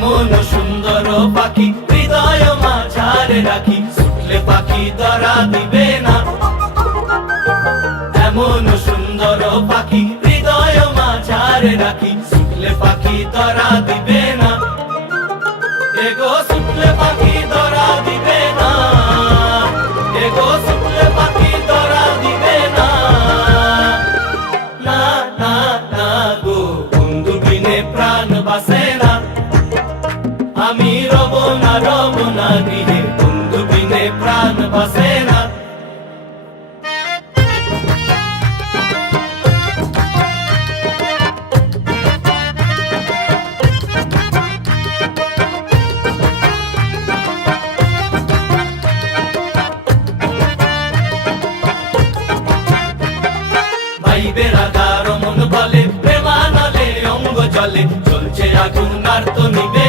এমন সুন্দর পাখি হৃদয় মাঝারে রাখি, ছুটলে পাখি ধরা দিবে না। এমন সুন্দর পাখি হৃদয় মাঝারে রাখি, ছুটলে পাখি ধরা দিবে না। এগো ছুটলে পাখি ধরা দিবে না, এগো ছুটলে পাখি ধরা দিবে না। না না না গো, বন্ধু বিনে প্রাণ বাসে না। আমি রব না গৃহে, বন্ধু বিনে প্রাণ বাসে না। বেড়াদার মন বলে, প্রেমানলে অঙ্গ জলে, চলছে আগুন আর তো নিবে